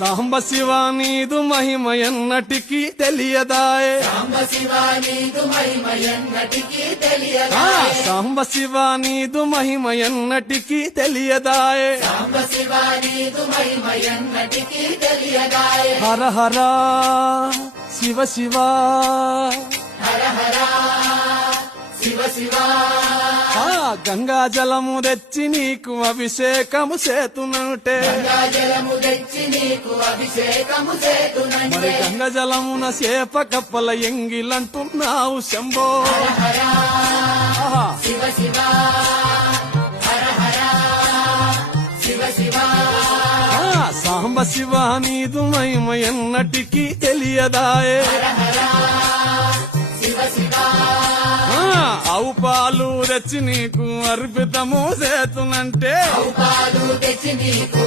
సాంబ శివ నీదు మహిమ ఎన్నటికీ తెలియదాయే సాంబ శివ నీదు మహిమ ఎన్నటికీ ఆ, తెలియదాయే సాంబ శివ నీదు మహిమ ఎన్నటికీ తెలియదాయే సాంబ శివ నీదు మహిమ ఎన్నటికీ తెలియదాయే హర హర శివ శివ హర హర శివ శివ ఆ, గంగా జలము తెచ్చి నీకు అభిషేకము చేతునంటే గంగాజలము తెచ్చి నీకు అభిషేకము మరి చేతునంటే గంగ జలమున చేప కప్పల ఎంగిలంటున్నావు శంభో హర ఆహా. శివ శివ హర హర శివ శివ ఆ, సాంబ శివ నీదు మహిమ ఎన్నటికీ తెలియదాయే శివ శివ ఆ, ఆవు పాలు తెచ్చి నీకు అర్పితము చేతునంటే పాలు తెచ్చి నీకు